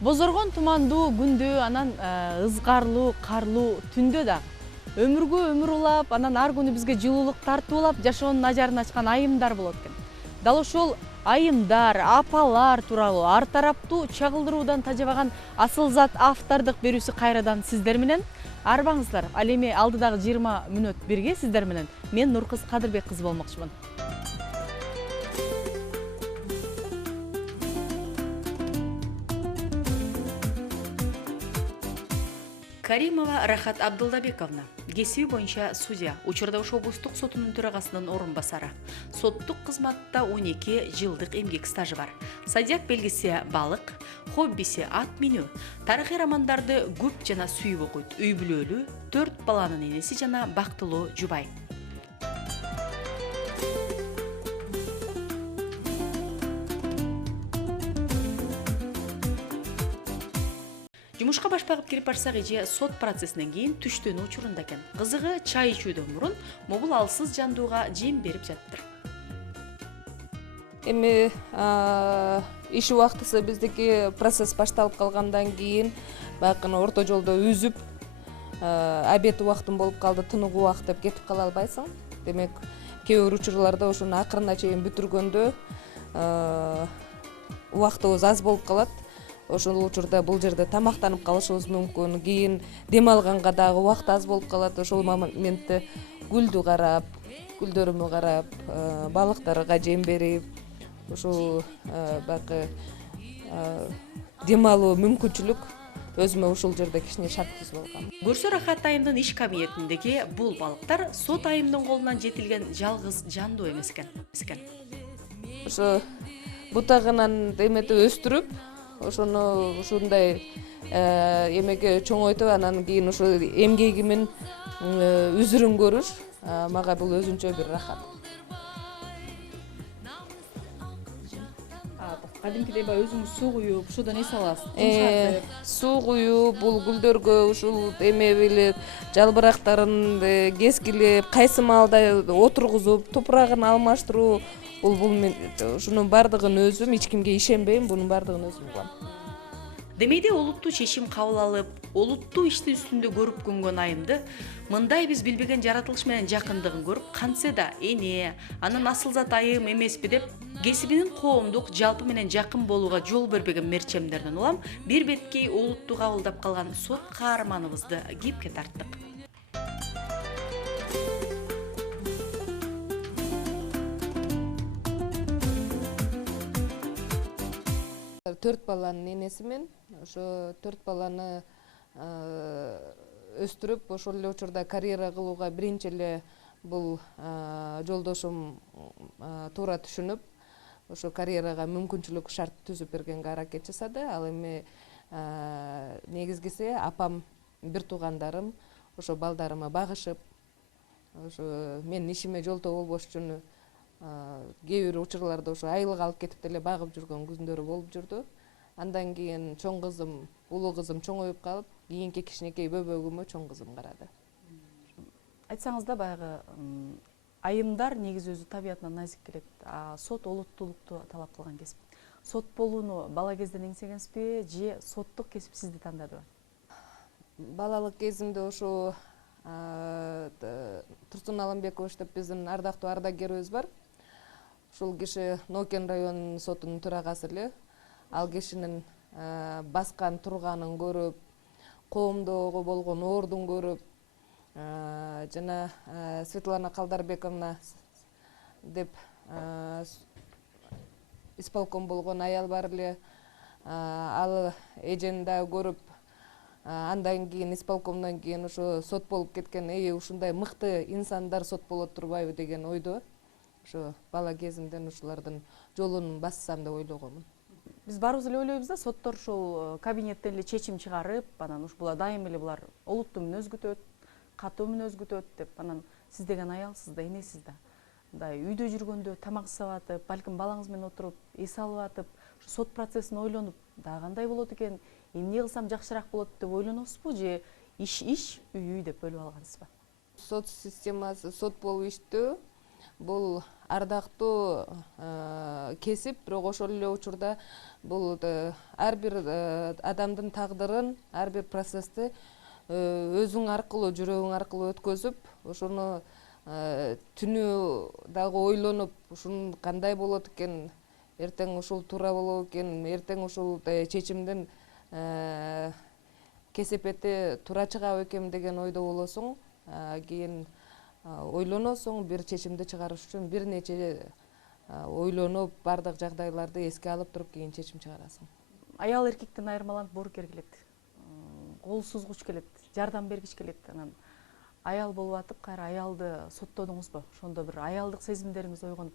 Бозоргон тумандуу күндө, анан ызгарлуу, карлуу түндө да өмүргө өмүр улап, анан ар күнү бизге жылуулук тартып улап, жашоонун ажарын ачкан айымдар болот экен. Дал ошол айымдар, апалар тууралуу ар тараптуу чагылдыруудан тажабаган асыл зат автордук берүүсү кайрадан сиздер менен. Арбаңыздар, ал эми алдыдагы 20 мүнөт бирге сиздер менен мен Нуркыз Кадырбек кызы болмокчумун. Каримова Рахат Абдулдабековна, кесиби боюнча судья, Учурда облустук сотунун төрагасынын орун басары. Соттук кызматта 12 жылдык эмгек стажы бар. Садияк белгиси балык, хоббиси ат минүү. Тарыхый романдарды көп жана сүйүп окуйт. Үй бүлөлүү, 4 баланын энеси жана бактылуу жубай. Жумушка баш багып кирип барсак эже сот процессинен кийин түштөнүү учурунда экен. Кызыгы чай ичүүдөн мурун могул алсыз жандууга жем берип жатыптыр. Эми иш убактысы биздики процесс башталып калгандан кийин байкын орто жолдо үзүп, обед убактым болуп калды, тынык убак деп кетип кала албайсың. Демек, кээ бир учурларда ошону акырына чейин бүтүргөндө убактыбыз аз болуп калат. Ошол учурда бул жерде тамактанып калышыбыз мүмкүн. Кийин дем алганга дагы убакыт аз болуп калат. Ошол моментте гүлдү карап, гүлдөрүмө карап, балыктарга жем берип, ушул байкы дем алуу мүмкүнчүлүк өзүмө ушул жерде кичине шарт түзүп алгам. Көрсө Рахат айымдын иш кабинетиндеги бул балыктар сот айымдын колунан жетилген жалгыз жандуу эмес экен. Ошо бутагынан эметип өстүрүп, ошону ушундай эмеге чоңойтуп, анан кийин ушу эмгегимин үзүрүн көрүш мага бул өзүнчө бир рахат. Кадимкидей өзүңүз суу куюп, ушудан эс аласыз. Суу куюп, бул гүлдөргө ушул эмебилип, жалбырактарын кескилеп, кайсы маалда отургузуп, топурагын алмаштыруу, ушунун бардыгын өзүм, эч кимге ишенбейм, бунун бардыгын өзүм кылам. Демейде олуттуу чечим кабыл алып, олуттуу ишти үстүндө көрүп көнгөн айымды мындай биз билбеген жаратылыш менен жакындыгын көрүп, кантсе да эне, анан асыл зат айым эмеспи деп кесибинин коомдук жалпы менен жакын болууга жол бербеген мерчемдерден улам бир беткей олуттуу кабылдап калган сот каарманыбызды кепке тарттык. Төрт баланын энесимен, ошо 4 баланы өстүрүп, ошол эле учурда карьера кылууга биринчи эле бул жолдошум туура түшүнүп, ошо карьерага мүмкүнчүлүк шарт түзүп бергенге аракет жасады. Ал эми негизгиси апам, бир туугандарым ошо балдарыма багышып, ошо менин ишиме жолтоо болбош үчүн кээ бир учурларда ошо айылга алып кетип деле багып жүргөн күндөрү болуп жүрдү. Андан кийин чоң кызым, улуу кызым чоңоюп калып, кийинки кичинекей бөбөгүмө чоң кызым карады. Айтсаңыз да, баягы айымдар негизи өзү табиятынан назик келет. Сот олуттуулукту талап кылган кесип. Сот болууну бала кезден эңсегенсизби, же соттук кесип сизди тандадыбы? Балалык кезимде ошо Турсун Аламбекович деп биздин ардактуу ардагерибиз бар. Ушул киши Нокен районунун сотунун төрагасы эле. Ал кишинин баскан турганын көрүп, коомдогу болгон ордун көрүп, жана Светлана Калдарбековна деп исполком болгон аял бар эле. Ал эжени да көрүп, андан кийин исполкомдон кийин ошо сот болуп кеткен, ушундай мыкты инсандар сот болот турбайбы деген ойдо. Ошо бала кезимден ушулардын жолун бассам деп ойлогомун. Биз баарыбыз эле ойлойбуз да, соттор ушул кабинеттен эле чечим чыгарып, анан булар дайым эле булар олуттуу мүнөз күтөт, катуу мүнөз күтөт деп, анан сиз деген аялсыз да, энесиз да. Мындай үйдө жүргөндө тамак жасап атып, балким балаңыз менен отуруп, эс алып атып, сот процессин ойлонуп, да кандай болот экен, эмне кылсам жакшыраак болот деп ойлоносузбу, же иш, үй деп бөлүп алгансызбы? Сот системасы, сот болуп иштөө бул ардактуу кесип, бирок ошол эле учурда бул ар бир адамдын тагдырын, ар бир процессти өзүң аркылуу, жүрөгүң аркылуу өткөзүп, ошону түнү дагы ойлонуп, ушун кандай болот экен, эртең ушул туура болобу экен, эртең ушул чечимдин кесепети туура чыгабы экен деген ойдо болосуң. Кийин ойлоносуң, бир чечимди чыгарыш үчүн бир нече ойлонуп, бардык жагдайларды эске алып туруп кийин чечим чыгарасың. Аял эркектен айырмаланып боорукер келет, кол сузгуч келет, жардам бергич келет. Анан аял болуп атып, кайра аялды соттодуңузбу? Ошондо бир аялдык сезимдериңиз ойгонуп,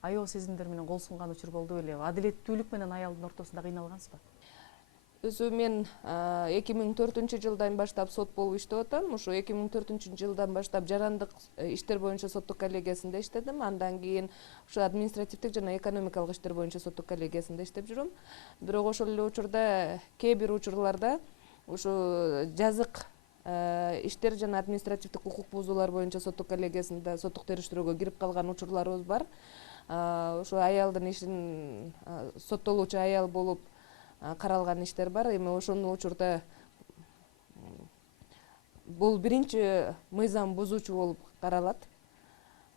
аябай сезимдер менен кол сунган учур болду беле? Адилеттүүлүк менен аялдын ортосунда кыйналгансызбы? Өзү мен 2004-жылдан баштап сот болуп иштеп атам. Ошо 2004-жылдан баштап жарандык иштер боюнча соттук коллегиясында иштедим. Андан кийин ошо административдик жана экономикалык иштер боюнча соттук коллегиясында иштеп жүрөм. Бирок ошол эле учурда кээ бир учурларда ошо жазык иштер жана административдик укук бузуулар боюнча соттук коллегиясында соттук териштирүүгө кирип калган учурларыбыз бар. Ошо аялдын ишин соттолуучу аял болуп каралган иштер бар. Эми ошол учурда бул биринчи мыйзам бузуучу болуп каралат.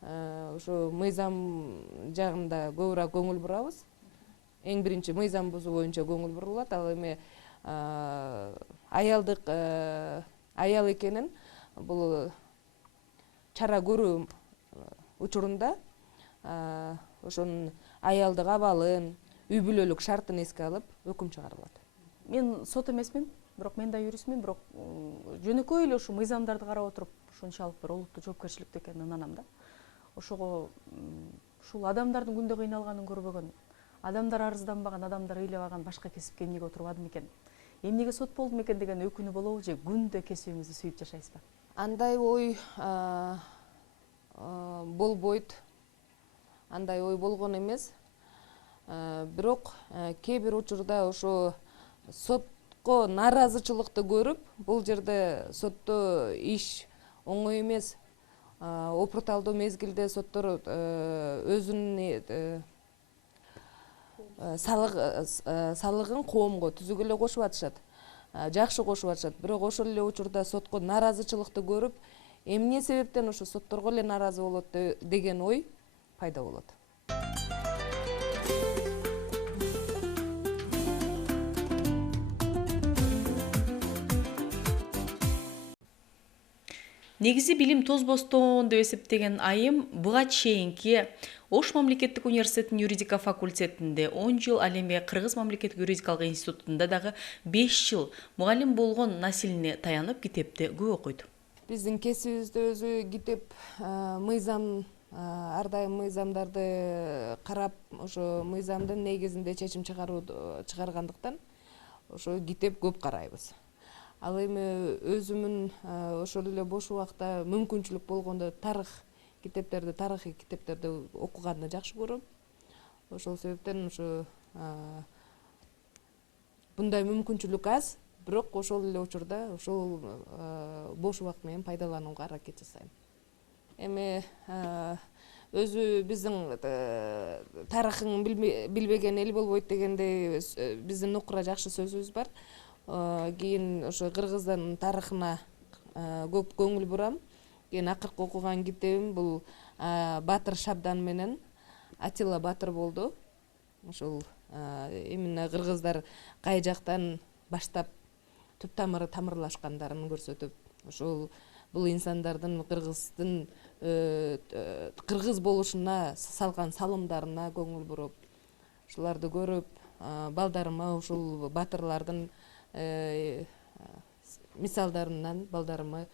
Ошо мыйзам жагында көбүрөөк көңүл бурабыз. Эң биринчи мыйзам бузуу боюнча көңүл бурулат. Ал эми аялдык аял экенин бул чара көрүү учурунда ошонун аялдык абалын, үй бүлөлүк шартын эске алып өкүм чыгарылат. Мен сот эмесмин, бирок мен да юристмин, бирок жөнөкөй эле ушу мыйзамдарды карап отуруп, ошончалык бир олуттуу жоопкерчиликтүү экенин ынанам да. Ошого ушул адамдардын күндө кыйналганын көрбөгөн, адамдар арызданбаган, адамдар ыйлабаган башка кесипке эмнеге отурбадым экен? Эмнеге сот болдум экен деген өкүнүү болобу же күндө кесибиңизди сүйүп жашайсызбы? Андай ой болбойт. Андай ой болгон эмес. Бирок кээ бир учурда ошо сотко нааразычылыкты көрүп, бул жерде сотто иш оңой эмес. Опурталдуу мезгилде соттор өзүнүн салыгын коомго түзүгө эле кошуп атышат. Жакшы кошуп атышат. Бирок ошол эле учурда сотко нааразычылыкты көрүп, эмне себептен ошо сотторго эле нааразы болот деген ой пайда болот. Негизи билим тозбостон деп эсептеген айым буга чейинки Ош мамлекеттик университетинин юридика факультетинде 10 жыл, ал эми Кыргыз мамлекеттик юридикалык институтунда дагы 5 жыл мугалим болгон Насилине таянып китепти көп окуйт. Биздин кесибибизде өзү китеп мыйзам, ар дайым мыйзамдарды карап, ошо мыйзамдын негизинде чечим чыгаргандыктан ошо китеп көп карайбыз. Ал эми өзүмүн ошол эле бош убакта мүмкүнчүлүк болгондо тарыхый китептерди окуганды жакшы көрөм. Ошол себептен ошо мындай мүмкүнчүлүк аз, бирок ошол эле учурда ошол бош убакыт менен пайдаланууга аракет жасайм. Эми өзү биздин тарыхын билбеген эл болбойт дегендей биздин нукура жакшы сөзүбүз бар. Кийин ошо кыргыздын тарыхына көп көңүл бурам. Кийин акыркы окуган китебим бул Батыр Шабдан менен Атилла Батыр болду. Ошол именно кыргыздар кай жактан баштап түп тамыры тамырлашкандарын көрсөтүп, ошол бул инсандардын кыргыз болушуна салган салымдарына көңүл буруп, ушуларды көрүп, балдарыма ушул батырлардын мисалдарынан балдарыма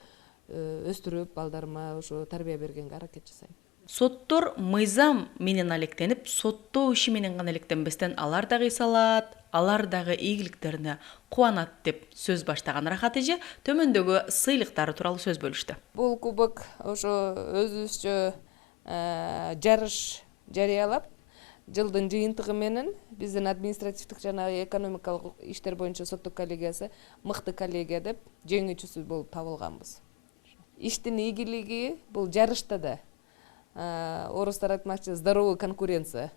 өстүрүп, балдарыма ошо тарбия бергенге аракет жасайм. Соттор мыйзам менен алектенип, соттоо иши менен гана алектенбестен алар дагы эс алат, алар дагы ийгиликтерине кубанат деп сөз баштаган Рахат эже төмөндөгү сыйлыктары тууралуу сөз бөлүштү. Бул кубок ошо өзүбүзчө жарыш жарыялап, жылдын жыйынтыгы менен биздин административдик жана экономикалык иштер боюнча соттук коллегиясы мыкты коллегия деп жеңүүчүсү болуп табылганбыз. Иштин ийгилиги бул жарышта да орустар айтмакчы здоровый конкуренция.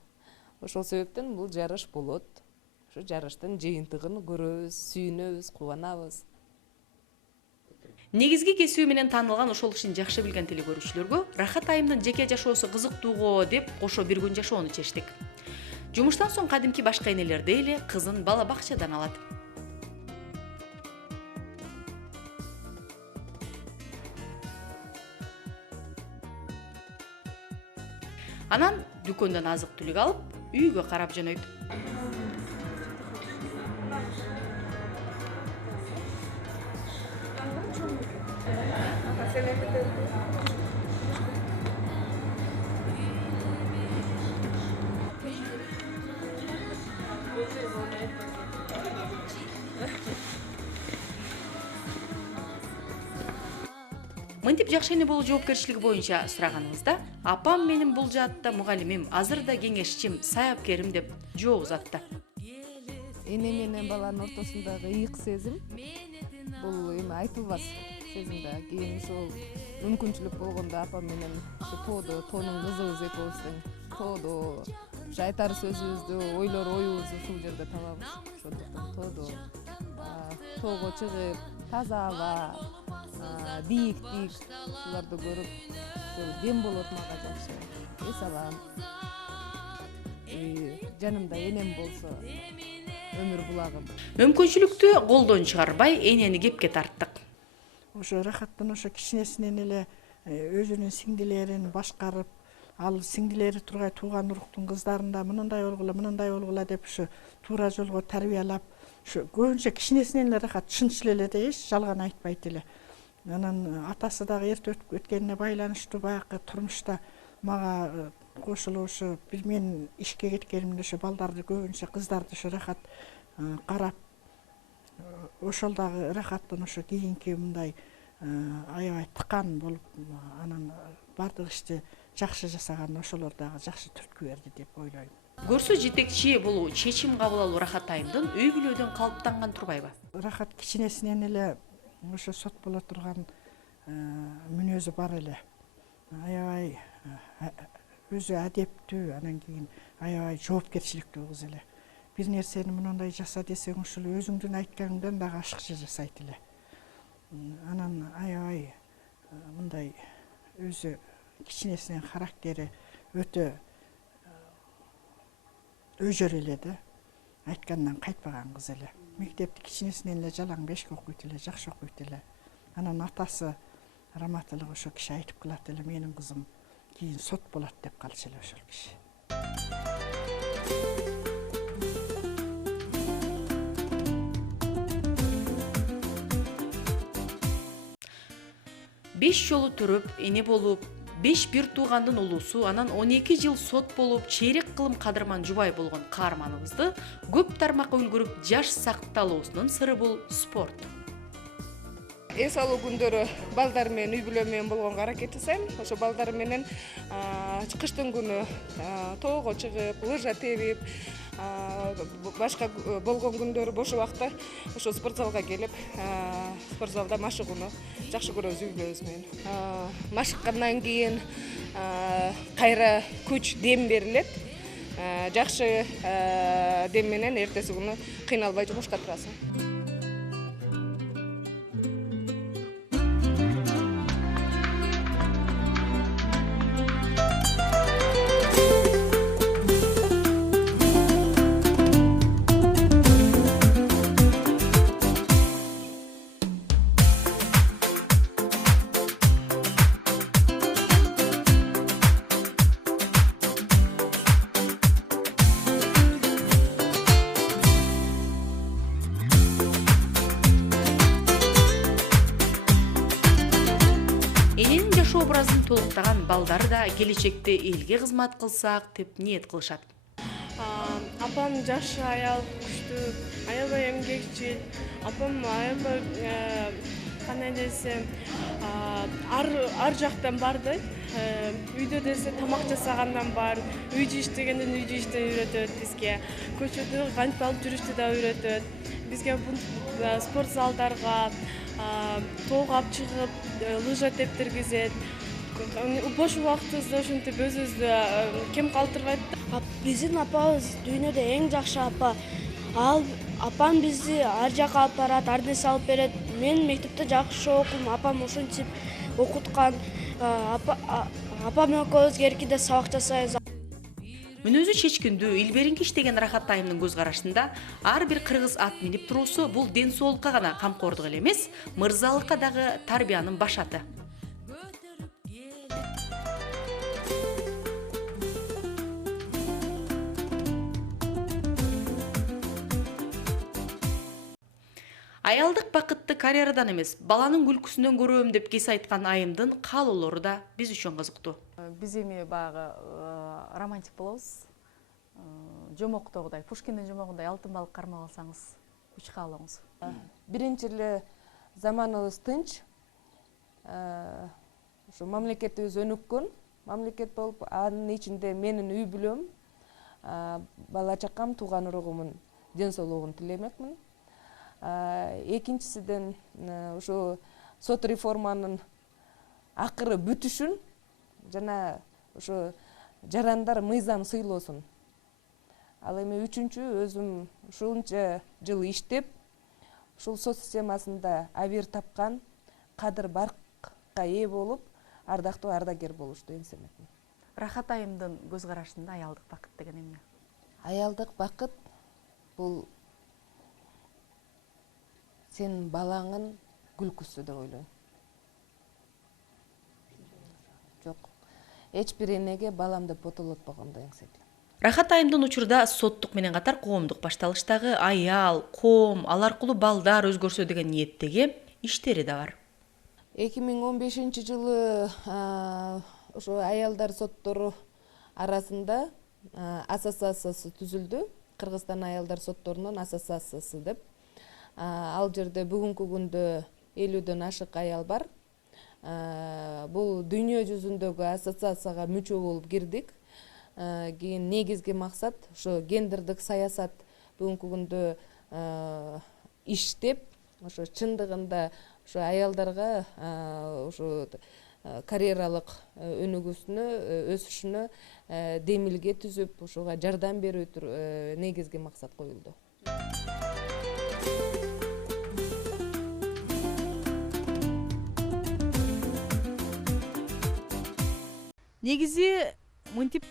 Ошол себептен бул жарыш болот. Ошо жарыштын жыйынтыгын көрөбүз, сүйүнөбүз, кубанабыз. Негизги кесиби менен таанылган ошол ишин жакшы билген телекөрүүчүлөргө Рахат айымдын жеке жашоосу кызыктууго деп кошо бир күн жашоону чечтик. Жумуштан соң кадимки башка энелердей эле кызын бала бакчадан алат. Анан дүкөндөн азык-түлүк алып, үйгө карап жөнөйт. Мынтип жакшы эне болуу жоопкерчилиги боюнча сураганыбызда, апам менин бул жаатта мугалимим, азыр да кеңешчим, саяпкерим деп жооп узатты. Эне менен баланын ортосундагы ыйык сезим бул эми айтылбас сезим да. Кийин ушул мүмкүнчүлүк болгондо апам менен тоодо, тоонун кызыбыз экөөбүздүн тоодо айтар сөзүбүздү, оюбузду ушул жерде табабыз. Ошондуктан тоого чыгып, таза аба, бийиктик ушуларды көрүп дем болот мага жакшы. Эс алам. Жанымда энем болсо өмүр булагым. Мүмкүнчүлүктү колдон чыгарбай энени кепке тарттык. Ошо Рахаттын ошо кичинесинен эле өзүнүн сиңдилерин башкарып, ал сиңдилери тургай тууган уруктун кыздарында мындай болгула деп ушу туура жолго тарбиялап, ушу көбүнчө кичинесинен эле Рахат чынчыл эле да, эч жалган айтпайт эле. Анан атасы дагы эрте өткөнүнө байланыштуу баягы турмушта мага кошулуп ушу бир мен ишке кеткенимде ушу балдарды көбүнчө кыздарды ушу Рахат карап, ошол дагы Рахаттын ошо кийинки мындай аябай тыкан болуп, анан бардык ишти жакшы жасаган ошолор дагы жакшы түрткү берди деп ойлойм. Көрсө жетекчи болуу, чечим кабыл алуу Рахат айымдын үй бүлөдөн калыптанган турбайбы? Рахат кичинесинен эле ошо сот боло турган мүнөзү бар эле. Аябай өзү адептүү, анан кийин аябай жоопкерчиликтүү кыз эле. Бир нерсени мындай жаса десең, ушул өзүңдүн айтканыңдан дагы ашыкча жасайт эле. Анан аябай мындай өзү кичинесинен характери өтө өжөр эле да, айткандан кайтпаган кыз эле. Мектепти кичинесинен эле жалаң 5 окуйт эле, жакшы окуйт эле. Анан атасы раматылык ошо киши айтып калат эле, менин кызым кийин сот болот деп калчу эле ошол киши. 5 жолу төрөп, эне болуп, 5 бир туугандын улусу, анан 12 жыл сот болуп, чейрек кылым кадырман жубай болгон каарманыбызды көп тармакка үлгүрүп, жаш сакталуусунун сыры бул спорт. Эс алуу күндөрү балдар менен, үй бүлө менен болгонго аракет жасайм. Ошо балдар менен кыштын күнү тоого чыгып, лыжа тебип, башка болгон күндөрү бош убакта ошо спортзалга келип, спортзалда машыгууну жакшы көрөбүз үй бүлөбүз менен. Машыккандан кийин кайра күч, дем берилет. Жакшы дем менен эртеси күнү кыйналбай жумушка турасың. Эненин жашоо образын толуктаган балдар да келечекте элге кызмат кылсак деп ниет кылышат. Апам жаш аял, күчтүү, аябай эмгекчил. Апам аябай кандай десем, ар жактан бар да. Үйдө десе тамак жасагандан бар, үйдө иштегенден үйдө иштей үйрөтөт бизге. Көчөдө кантип алып жүрүштү да үйрөтөт. Бизге спорт залдарга тоого алып чыгып, лыжа тептиргизет. бош убактыбызда ушинтип өзүбүздү кем калтырбайт да. Биздин апабыз дүйнөдө эң жакшы апа. Апам бизди ар жака алып барат, ар нерсе алып берет. Мен мектепте жакшы окуйм, апам ушинтип окуткан. Апам экөөбүз эркиде сабак жасайбыз. Мүнөзү чечкиндүү, илбериңки иштеген Рахат айымдын көз карашында ар бир кыргыз ат минип туруусу бул ден соолукка гана камкордук эле эмес, мырзалыкка дагы тарбиянын башаты. Аялдык бакытты карьерадан эмес, баланын күлкүсүнөн көрөм деп кес айткан айымдын каалоолору да биз үчүн кызыктуу. Биз эми баягы романтик болобуз. Жомоктогудай, Пушкиндин жомогундай алтын балык кармап алсаңыз, үч каалооңуз. Биринчи эле заманыбыз тынч. Ушу мамлекетибиз өнүккөн мамлекет болуп, анын ичинде менин үй бүлөм, бала чакам, тууган уругумун ден соолугун тилемекмин. Экинчисиден ушу сот реформанын акыры бүтүшүн жана ушу жарандар мыйзам сыйлоосун. Ал эми үчүнчү өзүм ушунча жыл иштеп, ушул сот системасында абийир тапкан, кадыр баркка ээ болуп, ардактуу ардагер болушту эңсемекмин. Рахат айымдын көз карашында аялдык бакыт деген эмне? Аялдык бакыт бул сенин балаңын күлкүсү деп ойлойм. Жок. Эч бир энеге балам деп ботолотпогондо эңсейт. Рахат айымдын учурда соттук менен катар коомдук башталыштагы аял, коом, ал аркылуу балдар өзгөрсө деген ниеттеги иштери да бар. 2015 жылы ошо аялдар соттору арасында ассоциациясы түзүлдү. Кыргызстан аялдар сотторунун ассоциациясы деп. Ал жерде бүгүнкү күндө 50дөн ашык аял бар. Бул дүйнө жүзүндөгү ассоциацияга мүчө болуп кирдик. Кийин негизги максат ошо гендердик саясат бүгүнкү күндө иштеп, ошо чындыгында ошо аялдарга ошо карьералык өнүгүүсүнө, өсүшүнө демилге түзүп, ошого жардам берүү негизги максат коюлду. Негизи мынтип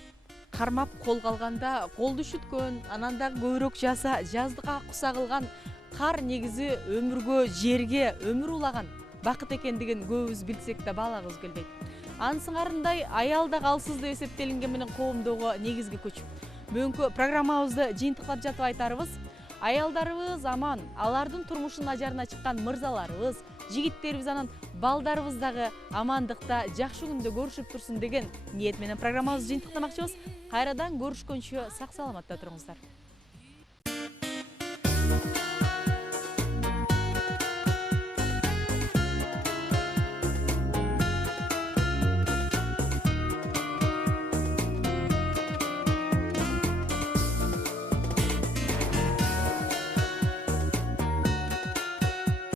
кармап колго алганда колду шүткөн, анан дагы көбүрөөк жаздыкка куса кылган кар негизи өмүргө, жерге өмүр улаган бакыт экендигин көбүбүз билсек да баалагыбыз келбейт. Анын сыңарындай аял да калсыз деп эсептелинген менен коомдогу негизги күч. Бүгүнкү программабызды жыйынтыктап жатып айтарыбыз, аялдарыбыз аман, алардын турмушунун ажарына чыккан мырзаларыбыз, жигиттерибиз анан балдарыбыз дагы амандыкта, жакшы күндө көрүшүп турсун деген ниет менен программабызды жыйынтыктамакчыбыз. Кайрадан көрүшкөнчө сак саламатта туруңуздар.